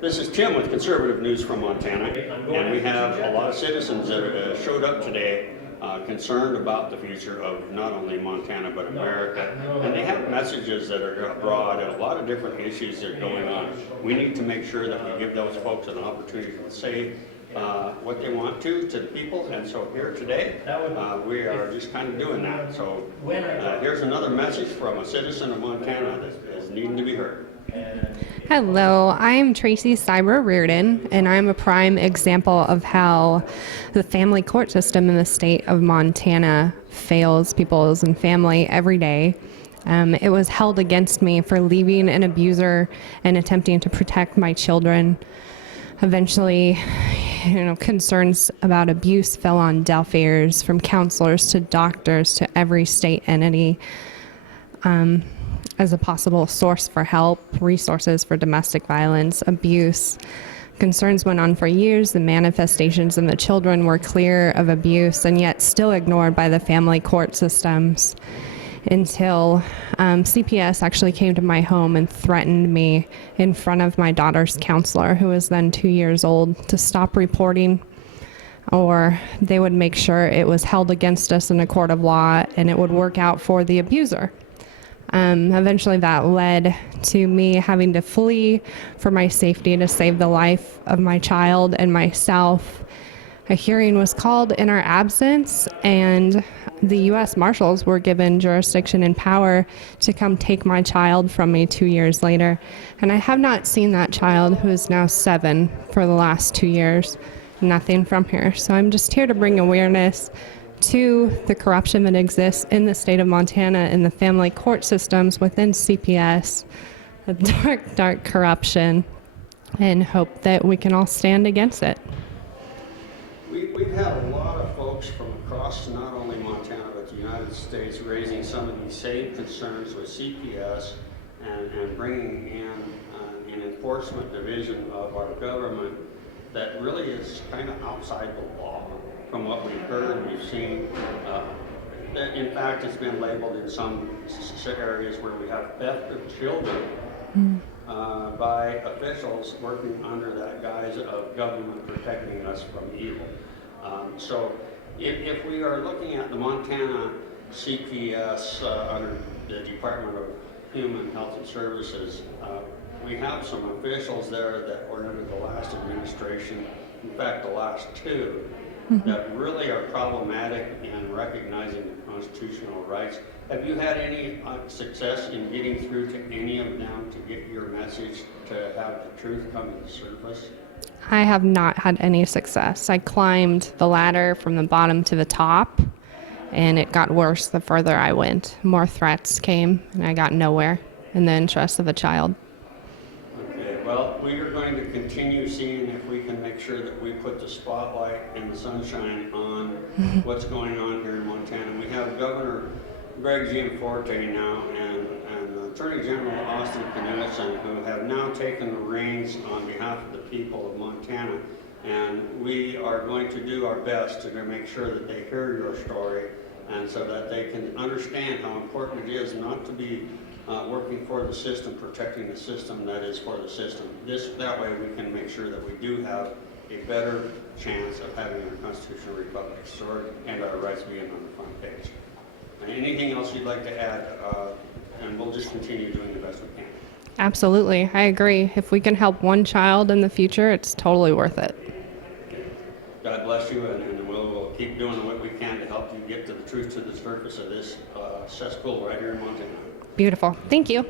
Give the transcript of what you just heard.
This is Tim with Conservative News from Montana, and we have a lot of citizens that showed up today concerned about the future of not only Montana but America, and they have messages that are broad and a lot of different issues that are going on. We need to make sure that we give those folks an opportunity to say what they want to the people, and so here today we are just kind of doing that. So here's another message from a citizen of Montana that is needing to be heard. Hello, I'm Tracy Cyber Reardon, and I'm a prime example of how the family court system in the state of Montana fails people and family every day. It was held against me for leaving an abuser and attempting to protect my children. Eventually, concerns about abuse fell on deaf ears, from counselors to doctors to every state entity. As a possible source for help, resources for domestic violence, abuse. Concerns went on for years. The manifestations in the children were clear of abuse and yet still ignored by the family court systems until CPS actually came to my home and threatened me in front of my daughter's counselor, who was then 2 years old, to stop reporting, or they would make sure it was held against us in a court of law and it would work out for the abuser. Eventually that led to me having to flee for my safety to save the life of my child and myself. A hearing was called in our absence, and the U.S. Marshals were given jurisdiction and power to come take my child from me 2 years later. And I have not seen that child, who is now 7, for the last 2 years. Nothing from her. So I'm just here to bring awareness to the corruption that exists in the state of Montana in the family court systems within CPS, the dark corruption, and hope that we can all stand against it. We've had a lot of folks from across not only Montana but the United States raising some of these same concerns with CPS and bringing in an enforcement division of our government that really is kind of outside the law. From what we've heard, we've seen, in fact, it's been labeled in some areas where we have theft of children by officials working under that guise of government protecting us from evil. So if we are looking at the Montana CPS under the Department of Human Health and Services, we have some officials there that were under the last administration, in fact the last two, that really are problematic in recognizing the constitutional rights. Have you had any success in getting through to any of them to get your message, to have the truth come to the surface? I have not had any success. I climbed the ladder from the bottom to the top, and it got worse the further I went. More threats came, and I got nowhere in the interest of a child. Well, we are going to continue seeing if we can make sure that we put the spotlight and the sunshine on what's going on here in Montana. We have Governor Greg Gianforte now and Attorney General Austin Knudsen, who have now taken the reins on behalf of the people of Montana. And we are going to do our best to make sure that they hear your story, and so that they can understand how important it is not to be working for the system, protecting the system that is for the system. That way we can make sure that we do have a better chance of having a constitutional republic and our rights being on the front page. Anything else you'd like to add? And we'll just continue doing the best we can. Absolutely, I agree. If we can help one child in the future, it's totally worth it. God bless you, and we'll keep doing what we can to help you get to the truth, to the surface of this cesspool right here in Montana. Beautiful. Thank you.